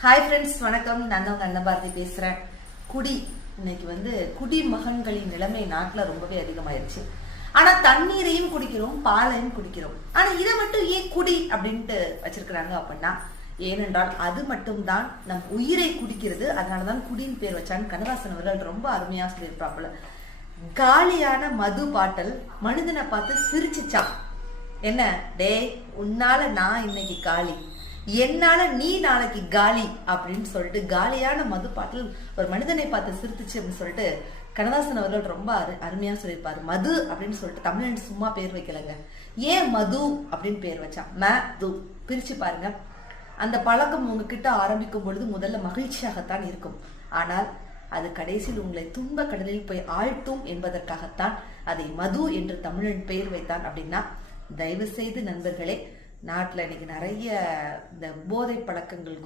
Hi friends, வணக்கம். நான் தான் உங்க அன்னபாரதி பேசுறேன். குடி இன்னைக்கு குடிமகன்களின் நிலைமை நாட்டில் ரொம்பவே அதிகமாயிருச்சு. ஆனா தண்ணீரையும் குடிக்கிறோம், பாலையும் குடிக்கிறோம். ஆனா இதை மட்டும் ஏன் குடி அப்படின்ட்டு வச்சிருக்கிறாங்க அப்படின்னா, ஏனென்றால் அது மட்டும்தான் நம் உயிரை குடிக்கிறது. அதனாலதான் குடின்னு பேர் வச்சான்னு கண்ணதாசன் அவர்கள் ரொம்ப அருமையா சொல்லியிருப்பாப்புல. காலியான மது பாட்டல் மனிதனை பார்த்து சிரிச்சுச்சான். என்ன டே, உன்னால நான் இன்னைக்கு காலி, என்னால நீ நாளைக்கு காலி அப்படின்னு சொல்லிட்டு காலியான மது பாட்டில் ஒரு மனிதனை பார்த்து சிரித்துச்சு அப்படின்னு சொல்லிட்டு கண்ணதாசன் அவர்கள் ரொம்ப அருமையா சொல்லியிருப்பாரு. மது அப்படின்னு சொல்லிட்டு தமிழன் சும்மா பேர் வைக்கலங்க. ஏன் மது அப்படின்னு பேர் வச்சான்? மது பிரிச்சு பாருங்க. அந்த பழக்கம் உங்ககிட்ட ஆரம்பிக்கும் பொழுது முதல்ல மகிழ்ச்சியாகத்தான் இருக்கும். ஆனால் அது கடைசியில் உங்களை துன்ப கடலில் போய் ஆழ்த்தும் என்பதற்காகத்தான் அதை மது என்று தமிழன் பெயர் வைத்தான். அப்படின்னா தயவு செய்து நண்பர்களே, நாட்டில் இன்னைக்கு நிறைய இந்த போதை பழக்கங்களுக்கு